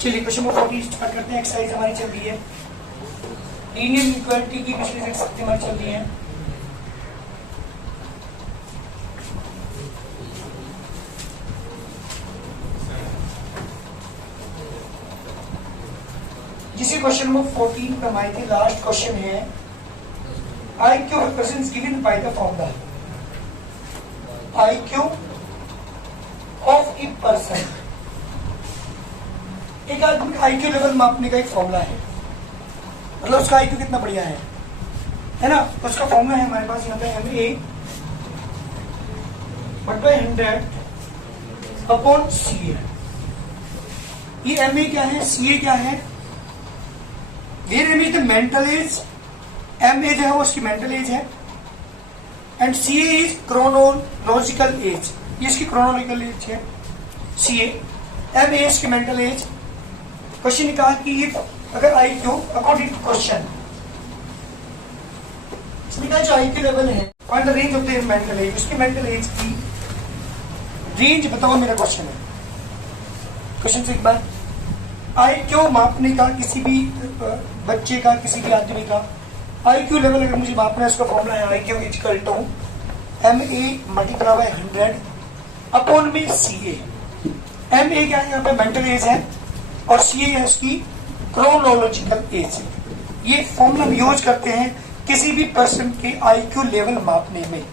चलिए question number 40 start करते हैं। एक्सरसाइज हमारी चल रही है लीनियर इक्वालिटी की पिछली एक्सरसाइज हमारी चल रही है। जिसे क्वेश्चन नंबर 14 पे हमारे थे लास्ट क्वेश्चन है IQ represents given by the formula IQ of a person। एक आदमी का IQ लेवल मापने का एक फॉर्मूला है, मतलब उसका IQ कितना बढ़िया है ना। उसका फॉर्मूला है हमारे पास यहाँ पे MA / 100 अपॉन CA। ये MA क्या है, CA क्या है? Where MA is the mental age, MA जो है वो उसकी मेंटल एज है, and CA is chronological age, ये इसकी क्रोनोलॉजिकल एज है CA। MA इसकी मेंटल एज। क्वेश्चन ने कहा कि अगर IQ अकॉर्डिंग टू क्वेश्चन, इसने कहा जो IQ लेवल है find the range of the mental as, उसकी मेंटल एज की रेंज बताओ, मेरा क्वेश्चन है। क्वेश्चन से एक बार IQ मापने का किसी भी बच्चे का, किसी भी आदमी का IQ लेवल अगर मुझे मापना है, उसका फॉर्मूला है IQ equal to MA multiply by 100 upon में CA। MA क्या है यहाँ पे मेंटल एज है और CA है उसकी क्रोनोलॉजिकल एज। ये फॉर्मूला हम यूज करते हैं किसी भी पर्सन के IQ लेवल मापने में।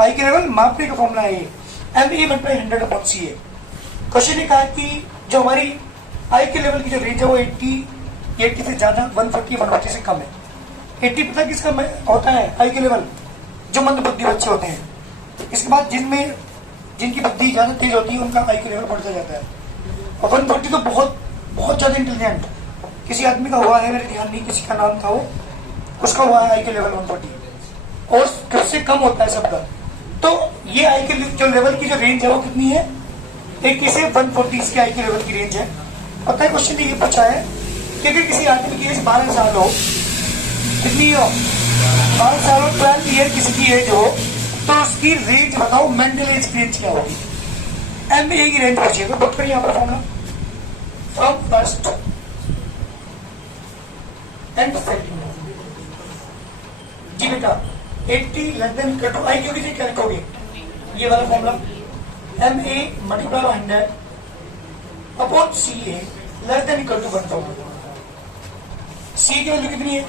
IQ लेवल मापने का फॉर्मूला है MA multiply 100 upon CA। Question ने कहा कि जो हमारी IQ लेवल की जो रेंज है वो 80 से ज्यादा, 140 140 से कम है। 80 पता किसका होता है IQ लेवल? जो मंदबुद्धि बच्चे होते हैं। इसके बाद जिनकी बुद्धि ज्यादा तेज होती है उनका IQ लेवल बढ़ता जाता है। और 140 तो बहुत बहुत ज्यादा इंटेलिजेंट किसी आदमी का हुआ है, मेरे ध्यान नहीं किसी का नाम था वो, उसका हुआ है IQ लेवल 140 और सबसे कम होता है सबका। तो ये IQ जो लेवल की जो रेंज है वो कितनी है? 80 से 140 की IQ लेवल की रेंज है। पता है क्वेश्चन ने ये पूछा है कि अगर किसी आदमी की एज 12 साल हो, कितनी हो? 12 साल हो, 12 ईयर किसी की एज हो, तो उसकी रेंज बताओ, मेंटल एज की रेंज क्या होगी? MA की रेंज पूछिए तो बुक करिए यहाँ पर formula from first and second. जी बेटा 80 less than equal to IQ की क्या लिखोगे? ये वाला formula MA multiply by 100 upon CA less than equal to 140। CA की वैल्यू कितनी है?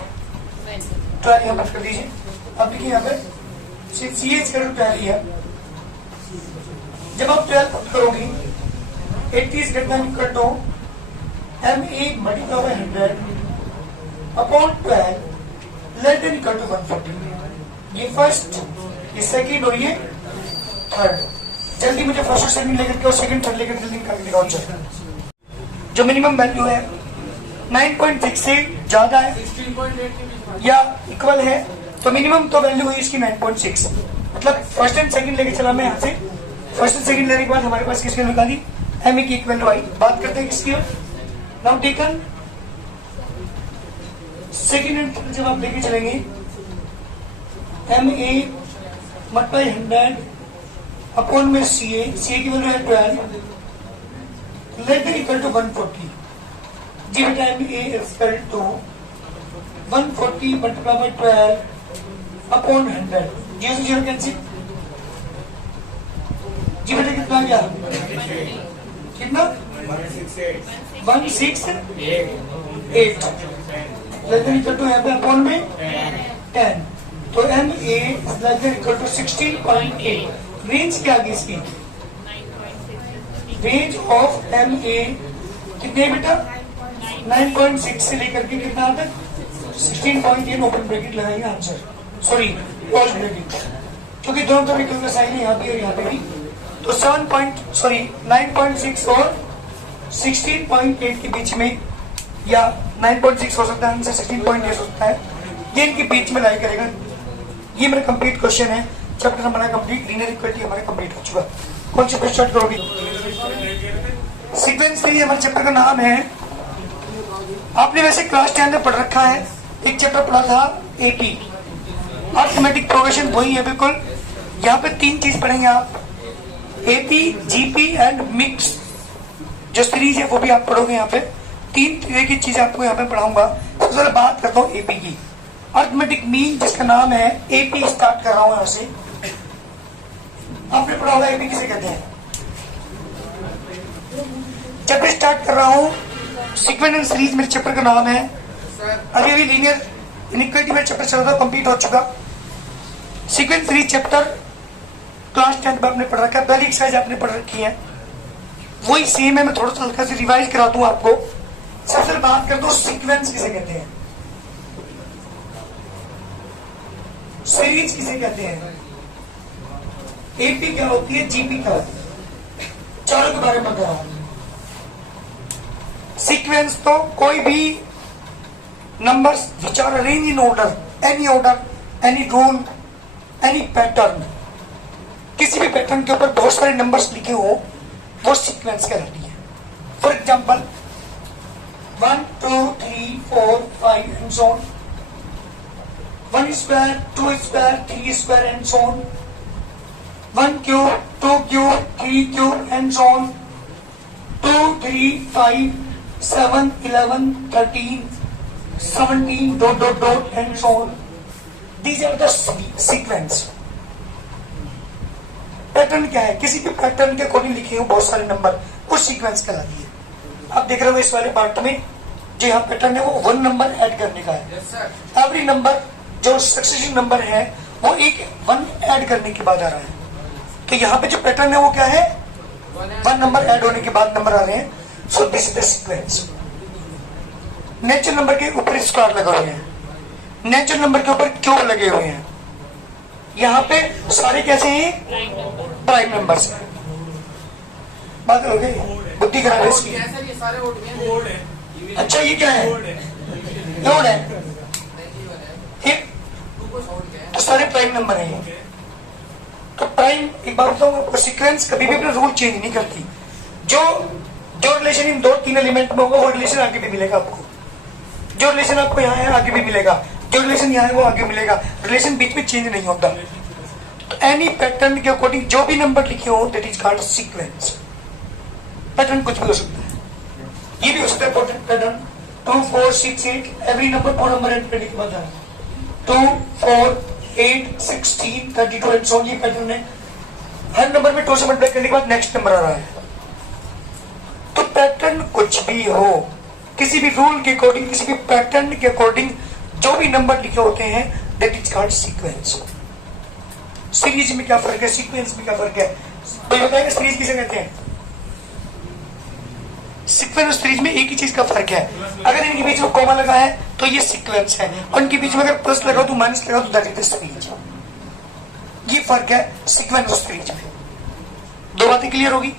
12 यहाँ कर दीजिए। अब देखिए यहाँ पे CA इज इक्वल टू 12 है। जब आप 12 पुट करोगे 80 is greater than equal to MA multiply by 100 upon 12 less than equal to 140। ये फर्स्ट, ये सेकंड और ये थर्ड। जल्दी मुझे फर्स्ट और सेकंड लेकर के और सेकंड थर्ड लेकर जल्दी निकाल के दिखाओ। जो मिनिमम वैल्यू है 9.6 से ज्यादा है या इक्वल है तो मिनिमम तो वैल्यू हुई इसकी 9.6। मतलब फर्स्ट एंड सेकंड लेके चला मैं यहाँ से, फर्स्ट एंड सेकंड लेने के बाद हमारे पास किसकी निकाली? MA की इक्वल आई। बात करते हैं किसकी? Now taken second and third जब आप लेके चलेंगे MA मल्टीप्लाई 100 अपॉन में CA की वैल्यू है 12 लेस देन इक्वल टू 140। जी बेटा MA equal to 140 multiply by 12 upon 100। 0 से 0 कैंसिल। जी बेटा कितना गया? कितना? 168 लेस देन इक्वल टू यहाँ पे अपॉन में 10। तो MA less than equal to 16.8। Range क्या आ गई इसकी? रेंज ऑफ MA कितने बेटा? 9.6 से लेकर के कितना तक? 16.8 ओपन ब्रैकेट लगाइए आंसर, सॉरी क्लोज ब्रैकेट, क्योंकि दोनों तरफ इक्वल का साइन है यहाँ पे और यहाँ पे भी। तो 9.6 और 16.8 के बीच में, या 9.6 हो सकता है, आंसर 16.8 हो सकता है, ये इनके बीच में लाई करेगा। ये मेरा कंप्लीट क्वेश्चन है। चैप्टर हमारा कंप्लीट, लीनियर इक्वालिटी हमारा कंप्लीट हो चुका। कौन सी स्टार्ट करोगे? सीक्वेंस थ्री हमारे चैप्टर का नाम है। आपने वैसे क्लास 10 में पढ़ रखा है, एक चैप्टर पढ़ा था AP, अर्थमेटिक प्रोग्रेशन वही है बिल्कुल। यहाँ पे 3 चीज पढ़ेंगे आप, AP, GP एंड मिक्स। जो सीरीज है वो भी आप पढ़ोगे यहाँ पे। 3 तरह की चीजें आपको यहाँ पे पढ़ाऊंगा। सबसे पहले बात करता हूँ एपी की। अर्थमेटिक मीन जिसका नाम है एपी, स्टार्ट कर रहा हूँ यहाँ से। आपने पढ़ा होगा एपी किसे कहते हैं। चैप्टर स्टार्ट कर रहा हूँ, सीक्वेंस एंड सीरीज मेरे चैप्टर का नाम है। अभी अभी लीनियर इनइक्वालिटी में चैप्टर चल रहा था, कंप्लीट हो चुका। सीक्वेंस सीरीज चैप्टर क्लास 10 में आपने पढ़ रखा है, पहली एक्सरसाइज आपने पढ़ रखी है, वही सेम है। मैं थोड़ा सा हल्का से रिवाइज करा दूं आपको। सबसे पहले बात करता हूँ सीक्वेंस किसे कहते हैं, सीरीज किसे कहते हैं, एपी क्या होती है, जीपी क्या होती है, चारों के बारे में बता रहा हूं। सीक्वेंस तो कोई भी numbers which are arrange in order, any rule, any pattern, किसी भी पैटर्न के ऊपर बहुत सारे नंबर्स लिखे हो, वो सीक्वेंस कहलाती है। For example 1 2 3 4 5 and so on, 1 square 2 square 3 square and so on, 1 cube 2 cube 3 cube and so on, 2 3 5 7 11 13 17 dot dot dot and so on. These are the sequence. Pattern क्या है, किसी भी पैटर्न के अकॉर्डिंग लिखे हो बहुत सारे नंबर, वो सीक्वेंस कहलाती है। आप देख रहे हो इस वाले पार्ट में जो यहाँ पैटर्न है वो 1 नंबर ऐड करने का है। एवरी नंबर जो सक्सेसिव नंबर है वो एक 1 ऐड करने के बाद आ रहा है। तो यहाँ पे जो पैटर्न है वो क्या है, 1 नंबर ऐड होने के बाद नंबर आ रहे हैं। So this is the sequence. Natural number के ऊपर स्टार लगे हुए हैं, नेचुरल नंबर के ऊपर क्यूब लगे हुए हैं। यहाँ पे सारे कैसे हैं, प्राइम नंबर्स हैं। बात हो गई, बुद्धि करा रहे इसकी। अच्छा ये क्या है, लोड है, तो सारे प्राइम नंबर हैं। तो प्राइम, एक बात बताऊं आपको, सीक्वेंस कभी भी अपना रूल चेंज नहीं करती। जो रिलेशन इन 2-3 एलिमेंट में होगा वो रिलेशन आगे भी मिलेगा आपको। जो रिलेशन आपको यहाँ है आगे भी मिलेगा, जो रिलेशन यहाँ है वो आगे मिलेगा। रिलेशन बीच में चेंज नहीं होता। एनी पैटर्न के अकॉर्डिंग जो भी नंबर लिखे हो that is called sequence. Pattern कुछ भी हो सकता है, ये भी हो सकता है pattern 2 4 6 8, every number 4 number add करने के बाद 2 4 8 16 32 एंड सो ऑन। ये पैटर्न है, हर नंबर में 2 से मल्टीप्लाई करने के बाद नेक्स्ट नंबर आ रहा है। तो पैटर्न कुछ भी हो, किसी भी रूल के अकॉर्डिंग, किसी भी पैटर्न के अकॉर्डिंग जो भी नंबर लिखे होते हैं that is called sequence. Series में क्या फर्क है, सीक्वेंस में क्या फर्क है, तो बताएंगे सीरीज किसे कहते हैं। सीक्वेंस और सीरीज में एक ही चीज का फर्क है, अगर इनके बीच में कॉमा लगा है तो ये सीक्वेंस है, और इनके बीच में अगर प्लस लगाओ तो माइनस लगाओ तो दैट इज सीरीज। ये फर्क है सीक्वेंस और सीरीज में। 2 बातें क्लियर होगी।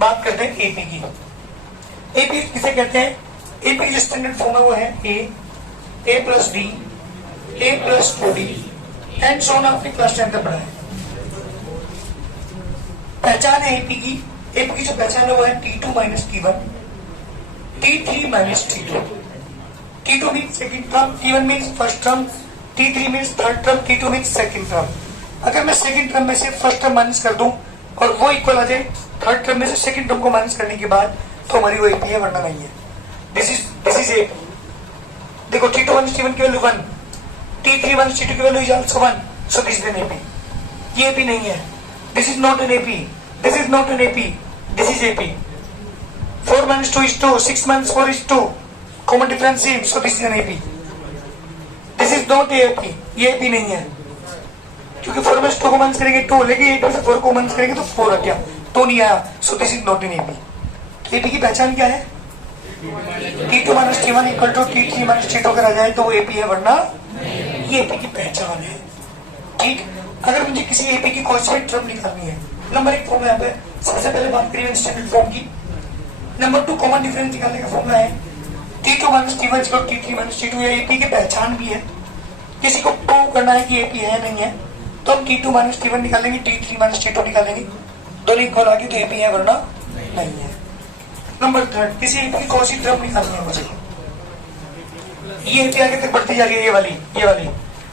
बात करते हैं एपी की। एपी किसे कहते हैं, एपी जो स्टैंडर्ड फॉर्म है वो है A plus B, A plus 4d and so on. आपने क्लास 10 तक पढ़ा है। पहचान है एपी की, एपी की जो पहचान है वो है T2 minus T1, T3 minus T2। T2 means second term, T1 means first term, T3 means third term, T2 means second term. अगर मैं सेकेंड टर्म में से फर्स्ट टर्म माइनस कर दूं और वो इक्वल आ जाए थर्ड टर्म में से सेकेंड टर्म को माइनस करने के बाद, तो हमारी वो एपी है, वरना नहीं है। This is AP. देखो T2 माइनस T1 की वैल्यू 1, T3 माइनस T2 की value is also 1, so this is an AP. ये एपी नहीं है, this is not an AP, this is not an AP, this is AP. 4 minus 2 is 2, 6 minus 4 is 2, common difference same, so this is an AP. This is not AP, ये AP नहीं है, क्योंकि 4 minus 2 को minus करेंगे 2, लेकिन 8 में से 4 को माइनस करेंगे तो 4 आ गया, 2 नहीं आया, so this is not an AP. AP की पहचान क्या है, T2 minus T1 equal to T3 minus T2 अगर आ जाए तो वो एपी है, वरना ये एपी की पहचान है। ठीक, अगर मुझे किसी एपी की कोई सी टर्म निकालनी है, नंबर 1 फॉर्मूला यहाँ पे सबसे पहले बात करिए स्टैंडर्ड फॉर्म की। नंबर 2 कॉमन डिफरेंस निकालने का फॉर्मूला है T2 minus T1 equal to T3 minus T2। ये एपी की पहचान भी है। किसी को प्रूव करना है कि एपी है नहीं है तो हम T2 माइनस T1 निकालेंगे, T3 माइनस T2 निकालेंगे, दोनों इक्वल आ गए तो एपी है, वरना नहीं है। नंबर 3, किसी एपी की कौन सी टर्म निकालनी है मुझे, ये एपी आगे तक बढ़ती जा रही है, ये वाली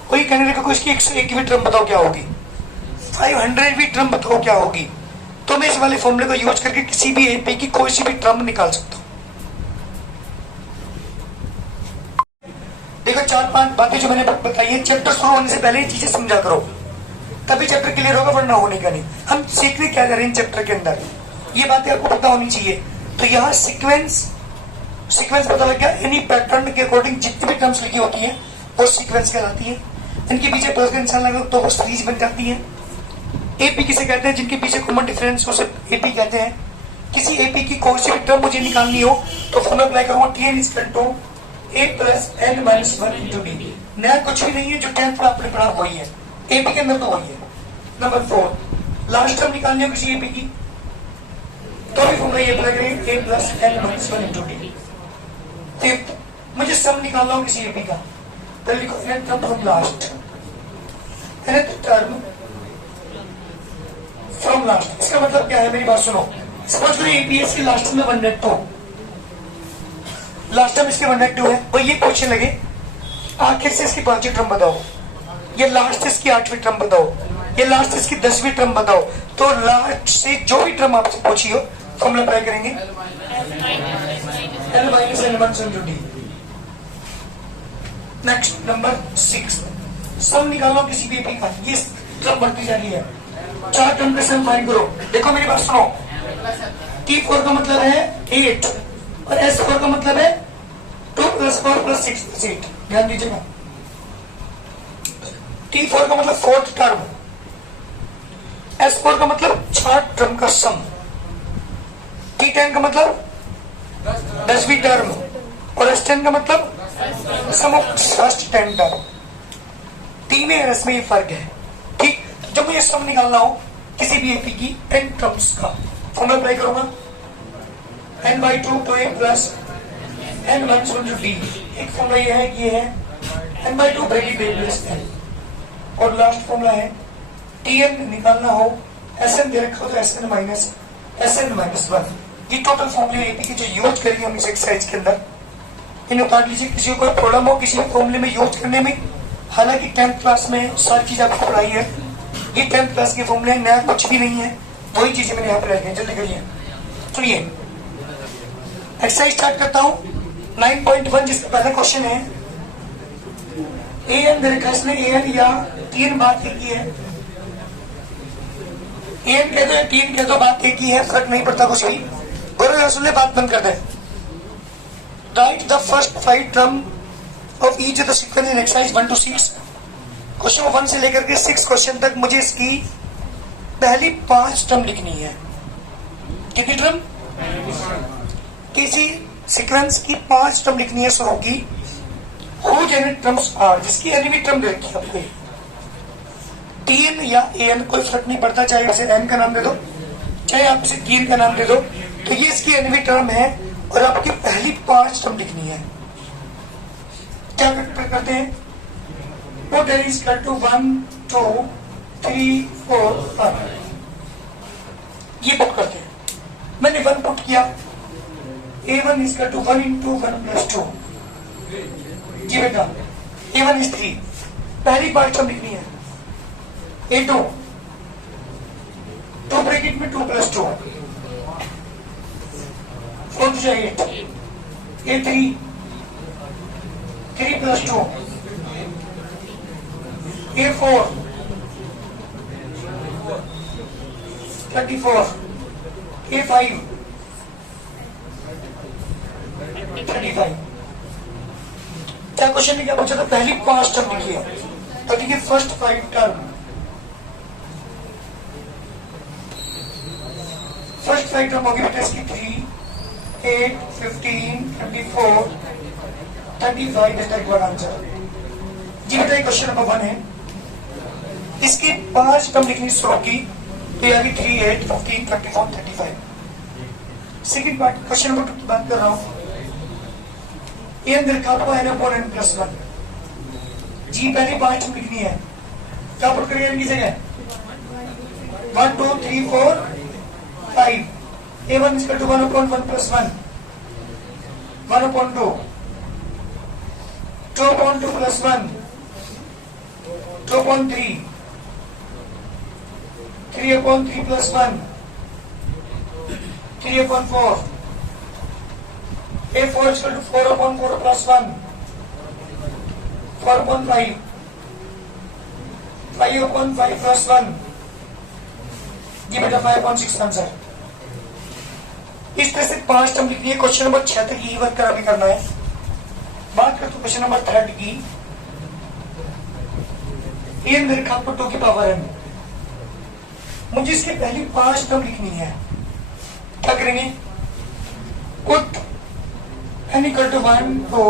कोई कहने लगा कोई इसकी 101 भी टर्म बताओ क्या होगी, 500 भी टर्म बताओ क्या होगी, तो मैं इस वाले फॉर्मूले को यूज करके किसी भी एपी की कोई सी भी टर्म निकाल सकता हूं। देखो 4-5 बातें जो मैंने बताई है, चैप्टर शुरू होने से पहले ये चीजें समझा करो, तभी चैप्टर क्लियर होगा, वरना होने का नहीं। हम सीखने क्या कर रहे हैं चैप्टर के अंदर, ये बातें आपको पता होनी चाहिए। तो यहाँ सीक्वेंस पता लग गया, एनी पैटर्न के अकॉर्डिंग जितनी भी टर्म्स लिखी होती है वो सीक्वेंस कहलाती है। इनके पीछे प्लस का निशान लगा तो वो सीरीज बन जाती है। एपी किसे कहते हैं? जिनके पीछे कॉमन डिफरेंस हो, सब एपी कहते हैं। किसी एपी की कोई सी भी टर्म मुझे निकालनी हो तो फॉर्मूला अप्लाई करूंगा, Tn equal to a plus n minus 1 into d. नया कुछ भी नहीं है, जो 10th में आपने पढ़ा वही है, एपी के अंदर तो वही है। नंबर 4, लास्ट टर्म निकालनी हो किसी एपी की तो भी फॉर्मूला ये अप्लाई करेंगे, a plus n minus 1 into D. Fifth, मुझे सम निकालना हो किसी एपी का तो लिखो nth term from last, nth term from last. इसका मतलब क्या है, मेरी बात सुनो। सपोज करो एपीएस की लास्ट में 1/2, लास्ट टर्म इसके 1/2 है, और ये क्वेश्चन लगे आखिर से इसकी 5वीं टर्म बताओ, ये लास्ट इसकी 8वीं टर्म बताओ, ये लास्ट इसकी 10वीं टर्म बताओ, तो लास्ट से जो भी टर्म आपसे पूछी हो फॉर्मूला अप्लाई करेंगे, L minus N1 into D. Next number 6, सम निकालो किसी भी एपी का। ये टर्म बढ़ती जा रही है, 4 टर्म का सम फाइंड करो। देखो मेरी बात सुनो, T4 का मतलब है 8 और S4 का मतलब है 2 + 4 + 6 + 8। ध्यान दीजिएगा, T4 का मतलब 4th टर्म, S4 का मतलब 4 टर्म का सम, T10 का मतलब 10वीं टर्म, और S10 का मतलब सम ऑफ फर्स्ट 10 टर्म। T में और S में ये फर्क है, ठीक। जब मुझे सम निकालना हो किसी भी एपी की 10 टर्म्स का, फॉर्मूला अप्लाई करूंगा, n/2 to a plus n minus 1 to d। एक फॉर्मूला ये है n/2 bracket a plus n, और लास्ट फॉर्मूला है Tn निकालना हो, Sn दे रखा हो तो Sn माइनस -1। ये टोटल फॉर्मूले एपी की जो यूज करेंगे हम इस एक्सरसाइज के अंदर, इन्हें काट लीजिए। किसी को कोई प्रॉब्लम हो किसी फॉर्मूले में यूज करने में, हालांकि 10th क्लास में सारी चीज आपको पढ़ाई है, ये 10th क्लास के फॉर्मूले, नया कुछ भी नहीं है, वही चीजें मैंने यहाँ पे रखी है। जल्दी करिए, सुनिए एक्सरसाइज स्टार्ट करता हूँ। 9.1 जिसका पहला क्वेश्चन है, an दे रखा है, इसने an या 3 बात एक ही है, an कह दो या 3 कह दो, बात एक ही है, फर्क नहीं पड़ता कुछ भी। गौरव सुन ले, बात बंद कर दे। Write the first 5 term of each of the sequence in exercise 1 to 6। Question 1 से लेकर के 6 क्वेश्चन तक मुझे इसकी पहली 5 टर्म लिखनी है। कितनी टर्म? किसी सीक्वेंस की 5 टर्म लिखनी है शुरू की। हु जेनेट टर्म्स आर, जिसकी एनी भी टर्म दे रखी है आपको, Tn या An कोई फर्क नहीं पड़ता, चाहे इसे n का नाम दे दो चाहे आप इसे 3 का नाम दे दो, तो ये इसकी एनी भी टर्म है और आपकी पहली 5 टर्म लिखनी है। क्या करते हैं, पुट n इक्वल टू 1 2 3 4 5, ये पुट करते हैं। मैंने 1 पुट किया, a1 is equal to 1 into 1 plus 2। जी बेटा, a1 is 3, पहली 5 टर्म लिखनी है। a2 2 ब्रैकेट में 2 plus 2, 4 to 8, a3 3 plus 2, a4 24, a5 35। क्या क्वेश्चन ने क्या पूछा था, पहली 5 टर्म लिखी है, तो देखिए फर्स्ट 5 टर्म, फर्स्ट 5 टर्म होगी बेटा इसकी 3 8 15 24 35 इज द रिक्वायर्ड आंसर। जी बेटा, ये क्वेश्चन नंबर 1 है, इसकी 5 टर्म लिखनी शुरू की तो ये आ गई 3 8 15 24 35। सेकंड पार्ट क्वेश्चन नंबर 2 की बात कर रहा हूं। n दे रखा आपको n अपॉन n प्लस 1। जी पहली 5 टर्म लिखनी है, क्या पुट करिए n की जगह 1 2 3 4 5। a1 is equal to 1 upon 1 plus 1, 1 upon 2, 2 upon 2 plus 1, 2 upon 3, 3 upon 3 plus 1, 3/4. A4 is equal to 4/4 plus 1. 4/5. 5/5 plus 1. ये बेटा 5/6 आंसर। इस तरह से 5 टर्म लिखनी है। क्वेश्चन नंबर 6 तक यही वर्क अभी करना है। बात करते क्वेश्चन नंबर 3 की। ये मेरे आपको 2 की पावर है, मुझे इसके पहले 5 टर्म लिखनी है। क्या करेंगे? Put n equal to 1 2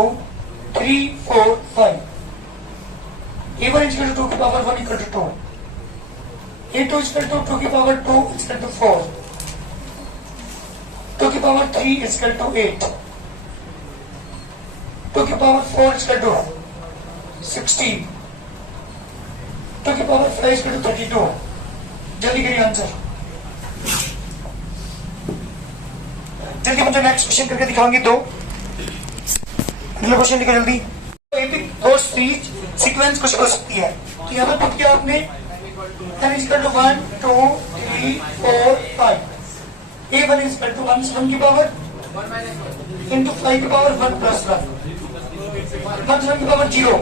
3 4 5. A1 is equal to 2 की power 1 equal to 2. A2 is equal to 2 की पावर 2 is equal to 4. 2 की पावर 3 is equal to 8. 2 की पावर 4 is equal to 16. 2 की पावर 5 is equal to 32. जल्दी करिए answer. जल्दी मुझे next question करके दिखाओगे। 2 अगला क्वेश्चन लिखो जल्दी। दो सीक्वेंस कुछ हो सकती है, तो यहाँ पर पुट किया आपने n is equal to 1 2 3 4 5. A1 is equal to 1 की पावर into 5 की पावर 1 plus 1. 1 की पावर 0,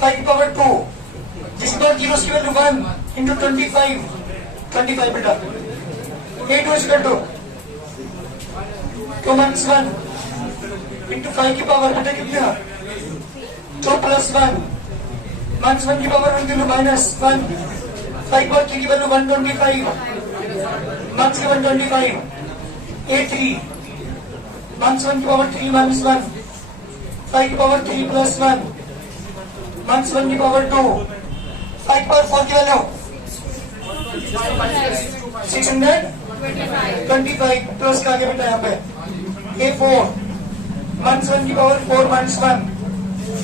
5 की पावर 2, जिसके बाद 0 की वैल्यू 1 into 25 बेटा। A2 is equal to 2 minus 1 into 5 की पावर बेटा कितना 2 plus 1 minus 1 की पावर 1 into minus 1. 5 पावर 3 की वैल्यू 125 minus 125. A3 minus 1 की पावर 3 minus 1. 5 की पावर 3 plus 1 minus 1 की पावर 2. 5 की पावर 4 की वैल्यू 625 प्लस का आगे बेटा यहाँ पे A4 minus 1 की पावर 4 minus 1.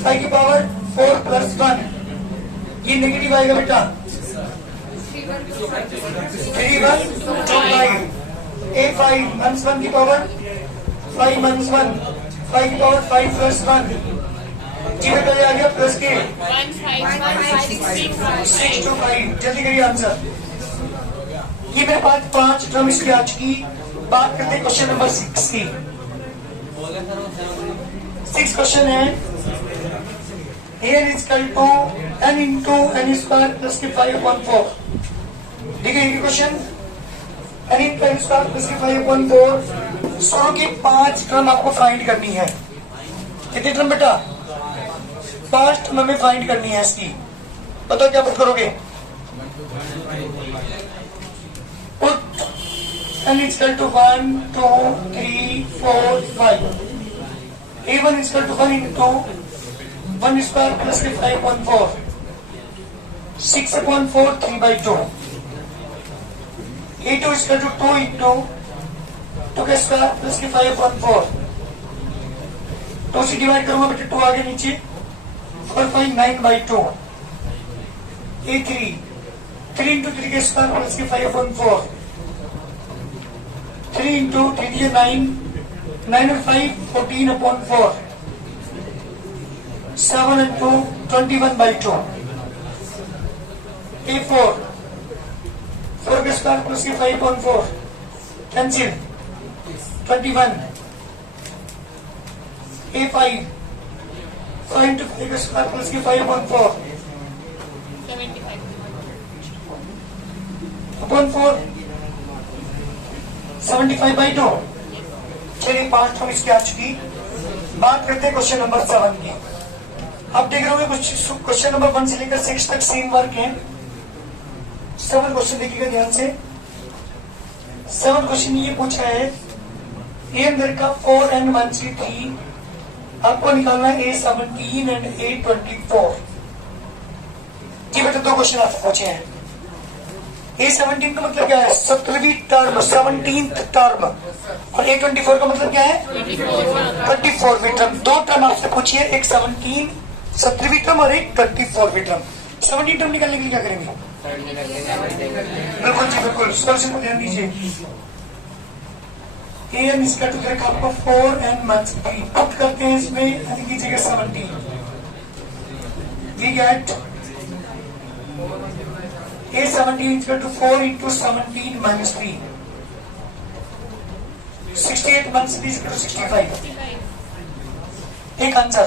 5 की पावर 4 plus 1. ये नेगेटिव आएगा बेटा 3/1 A5 minus 1 की पावर 5 minus 1. 5 की पावर 5 plus 1. जी बेटा ये आ गया प्लस के 625। जल्दी करिए आंसर। ये मेरे पास 5 टर्म इसकी आज की। बात करते हैं क्वेश्चन नंबर 6 की। 6 क्वेश्चन है n is equal to n into n square plus के 5/4। देखिए ये question n into n square plus के 5/4। सौ की 5 टर्म आपको फाइंड करनी है। कितनी टर्म बेटा? 5 टर्म हमें फाइंड करनी है इसकी। बताओ क्या करोगे? Put n is equal to 1 2 3 4 5. A1 is equal to 1 into 1 square plus के 5/4. 6/4 3/2. A2 is equal to 2 into 2 के स्क्वायर प्लस के 5/4. 2 से डिवाइड करूंगा बेटे 2 आगे नीचे 4 5 9/2. A3 3 into 3 के स्क्वायर प्लस के 5/4. 3 into 3 9 9 और 5 14/4. 7 and 2 21/2. A4 4 के स्क्वायर प्लस के 5/4. कैंसिल 21. A5 5 into 5 के स्क्वायर प्लस के 5/4. 75/4 75/2. चलिए 5 टर्म इसकी आ चुकी। बात करते हैं क्वेश्चन नंबर 7 की। आप देख रहे होंगे कुछ क्वेश्चन नंबर 1 से लेकर 6 तक सेम वर्क है। 7 क्वेश्चन देखिएगा ध्यान से। 7 क्वेश्चन ये पूछा है ए अंदर का 4n - 3 आपको निकालना है A17 एंड A24। जी बेटा 2 क्वेश्चन आपसे पूछे हैं। A17 का मतलब क्या है? 17वीं टर्म 17th टर्म। और A24 का मतलब क्या है? 24वीं टर्म। 2 टर्म आपसे पूछी है, एक 17वीं टर्म और एक 24वीं टर्म। 17 टर्म निकालने के लिए क्या करेंगे? बिल्कुल जी बिल्कुल, सॉल्यूशन को ध्यान दीजिए। an इसका टुकड़ा आपको 4n - 3 पुट करते हैं इसमें, यानी की जगह 17। We get A17 is equal to 4 into 17 minus 3. 68 minus 3 is 65। एक आंसर,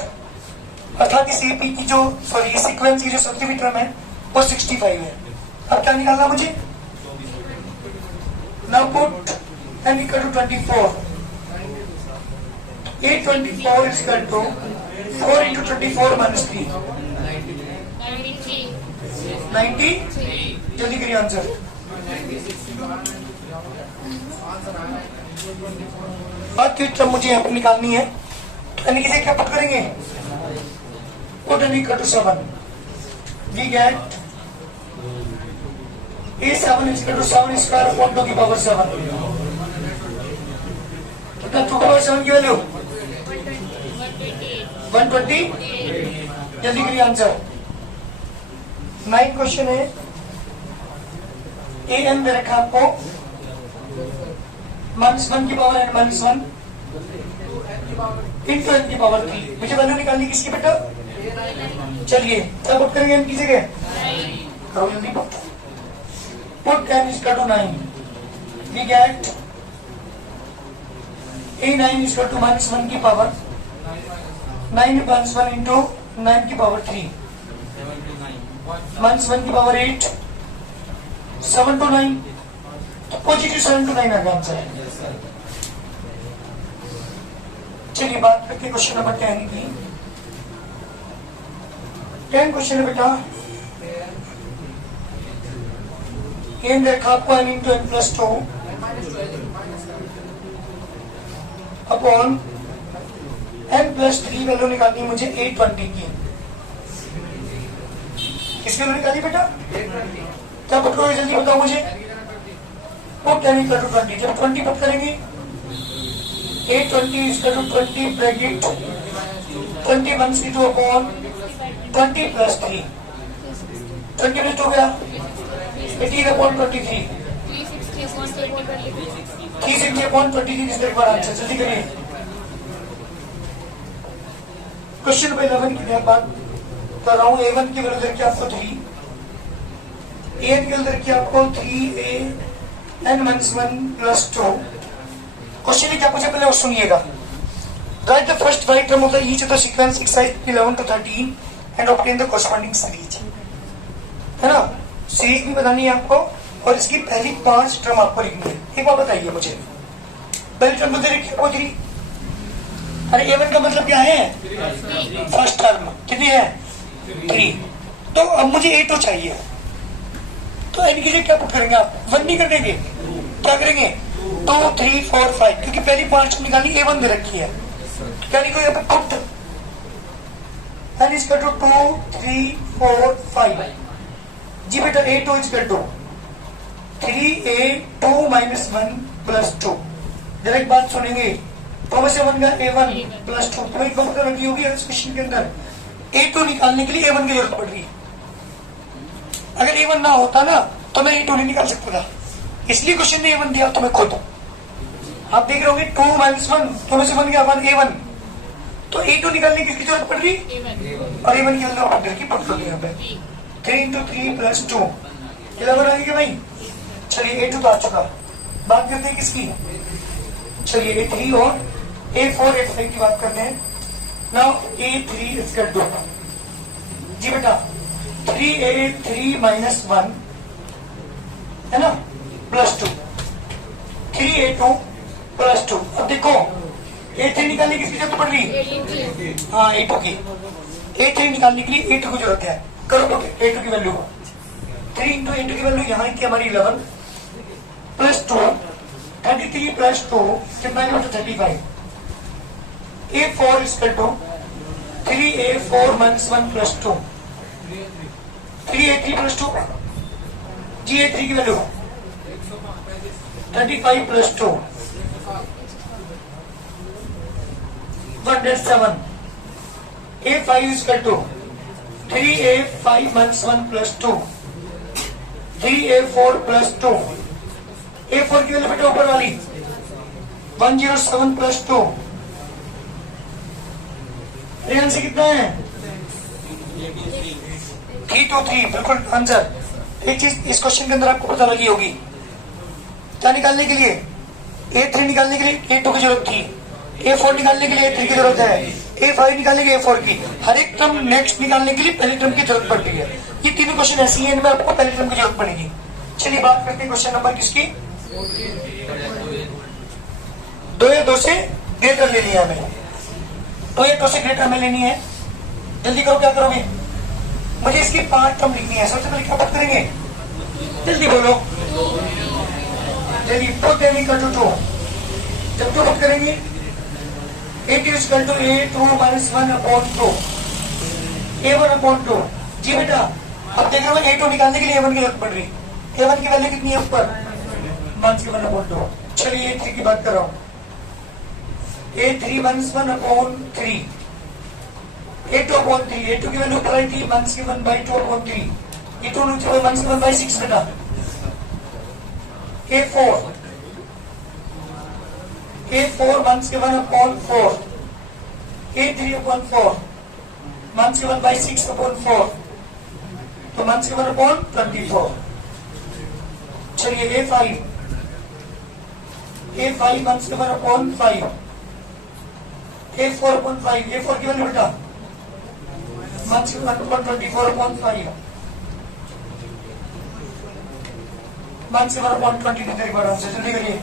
अर्थात इस एपी की जो सॉरी सीक्वेंस की जो सब्सिट्यूट टर्म है वो 65 है। अब क्या निकालना मुझे? Now put n equal to 24। 824 is equal to 4 into 24 minus 3 90। जल्दी करिए आंसर। बात टर्म मुझे यहाँ पर निकालनी है, तो n किसे क्या पुट करेंगे? Put n equal to 7. We get A7 is equal to 7 square upon 2 की पावर 7। कितना 2 की पावर 7 की वैल्यू? 120। जल्दी करिए आंसर। 9 क्वेश्चन है। ए एन दे रखा आपको -1 की पावर n -1 इंटू n की पावर 3। मुझे वैल्यू निकालनी किसकी बेटा? चलिए क्या पुट करेंगे n की जगह? करो जल्दी put. Put n is equal to 9। We get A9 is equal to -1 की पावर 9 - 1 into 9 की पावर 3 -1 की पावर 8 7 to 9। तो पॉजिटिव 7 to 9 आ गया आंसर। चलिए बात करते क्वेश्चन नंबर 10 की। 10 क्वेश्चन है बेटा। n देखा आपको n into n plus 2 upon n plus 3 value निकालनी है मुझे 820 की। किसकी वैल्यू निकाली बेटा? क्या पुट करोगे जल्दी बताओ मुझे। Put n equal to 20। जब 20 पुट करेंगे 820 is equal to 20 bracket 20 1 2 upon 20 plus 3 20 plus 2 गया 18 upon 23 360 upon 23 is the answer. जल्दी करिए। क्वेश्चन नंबर 11 की बात कर रहा हूँ। A1 की वैल्यू दे आपको 3, A की वैल्यू दे आपको 3A n -1 प्लस 2। क्वेश्चन क्या पूछा पहले वो सुनिएगा। Right the first right term of the each of the sequence exercise 11 to 13 and obtain the corresponding series. है ना, सीरीज भी बतानी है आपको और इसकी पहली 5 टर्म आपको लिखनी है। एक बार बताइए मुझे, पहली टर्म दे रखी है 3। अरे A1 का मतलब क्या है? फर्स्ट टर्म कितनी है? 3। तो अब मुझे A2 चाहिए, तो n के लिए क्या पुट करेंगे आप? 1 नहीं कर देंगे, क्या करेंगे? 2 3 4 5, क्योंकि पहली 5 निकाली A1 दे रखी है। क्या लिखो यहाँ पे? Put n is equal to 2 3 4 5। जी बेटा A2 is equal to 3A2 minus 1 plus 2। जरा एक बात सुनेंगे, 2 में से 1 का A1 plus 2। तुम्हें एक बात रखी होगी इस क्वेश्चन के अंदर A2 निकालने के लिए A1 की जरूरत पड़ रही है। अगर A1 ना होता ना तो मैं A2 नहीं निकाल सकता था, इसलिए क्वेश्चन में A1 दिया। तो मैं खुद आप देख रहे होंगे 2 minus 1, 2 में से 1 गया 1 A1, तो A2 निकालने की किसकी जरूरत पड़ रही? और A1 की जरूरत पड़ रही। पुट कर यहाँ पे 3 into 3 plus 2 11 आ गई क्या भाई? चलिए A2 तो आ चुका। बात करते हैं किसकी? चलिए A3 और A4 A5 की बात करते हैं। Now A3 is equal to जी बेटा 3A3 minus 1 है ना प्लस 2 3A2 प्लस 2। अब देखो A3 निकालने की जरूरत पड़ रही? हाँ A2 की। A3 निकालने के लिए A2 की जरूरत है। करो तो A2 की वैल्यू 3 इंटू A2 की वैल्यू यहाँ की हमारी 11 प्लस 2 33 प्लस 2 कितना है? 35। A4 is equal to 3A4 minus 1 plus 2 3A3 plus 2। जी A3 की वैल्यू 35 plus 2 107। A5 is equal to 3A5 minus 1 plus 2 3A4 plus 2। A4 की वैल्यू बेटा ऊपर वाली 107 plus 2। रियल से कितना है? 323 बिल्कुल आंसर। एक चीज इस क्वेश्चन के अंदर आपको पता लगी होगी, क्या निकालने के लिए? A3 निकालने के लिए A2 की जरूरत थी, A4 निकालने के लिए A3 की जरूरत है, A5 निकालने के लिए A4 की। हर एक टर्म नेक्स्ट निकालने के लिए पहले टर्म की जरूरत पड़ती है। ये तीनों क्वेश्चन ऐसी है, इनमें आपको पहले टर्म की जरूरत पड़ेगी। चलिए बात करते हैं क्वेश्चन नंबर किसकी, 2 या 2 से ग्रेटर लेनी है हमें, 2 या 2 से ग्रेटर हमें लेनी है। जल्दी करो, क्या करोगे? मुझे इसकी 5 टर्म लिखनी है। सबसे पहले क्या बात करेंगे, जल्दी बोलो, जल्दी। पुट एन इक्वल टू 2, जब 2 पुट करेंगे A2 is equal to A2 minus 1 upon 2, A1 upon 2। जी बेटा, अब देख रहे हो A2 निकालने के लिए A1 की जरूरत पड़ रही। A1 की वैल्यू कितनी है ऊपर, 1 upon 2। चलिए A3 की बात कर रहा हूँ, A3 minus 1 upon 3, A2 upon 3, A2 की वैल्यू ऊपर आई थी 1 by 2 upon 3, A2 नीचे 1 by 6 बेटा। A4 1 upon 4, A3 upon 4, 1 by 6 upon 4, तो 1 upon 24। चलिए A5 1 upon 5, A4 upon 5, A4 की वैल्यू बेटा 1 upon 24 upon 5, 1 upon 22 तेरी बात से जल्दी करिए।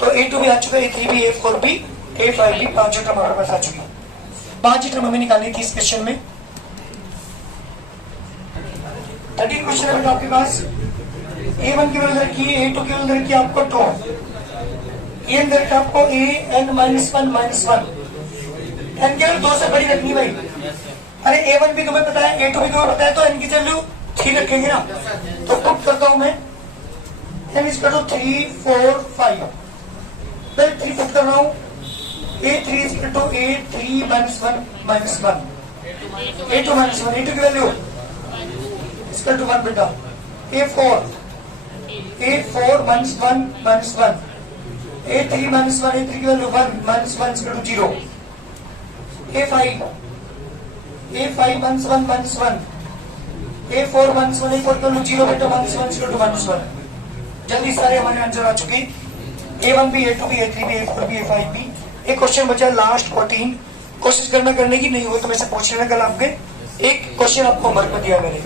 तो A2 भी आ चुका है, A3 भी, A4 भी, A5 भी, 5 टर्म हमारे पास आ चुकी है। 5 टर्म हमें निकालनी थी इस क्वेश्चन में। 13 क्वेश्चन है बेटा आपके पास। A1 की वैल्यू रखी है, A2 की वैल्यू रखी है आपको 2, n रखा आपको an -1 -1, n की वैल्यू 2 से बड़ी रखनी भाई। अरे A1 भी तुम्हें पता है, A2 भी तुम्हें पता है, तो n की वैल्यू 3 रखेंगे ना। तो पुट करता हूं मैं, n is equal to 3 4 5, पहले 3 पुट कर रहा हूँ। A3 is equal to A3 minus 1 A2 minus 1, A2 की वैल्यू is equal to 1 बेटा। A4 minus 1 A3 minus 1, A3 की value 1 minus 1 is equal to 0। A5 minus 1 A4 minus 1, A4 की value 0 बेटा, minus 1 is equal to minus 1। जल्दी सारे हमारे answer आ चुके, A1 भी, A2 भी, A3 भी, A4 भी, A5 भी। एक क्वेश्चन बचा लास्ट 14, कोशिश करना करने की, नहीं हो तो मैं से पूछ लेना कल आपके। एक क्वेश्चन आपको होमवर्क में दिया मैंने।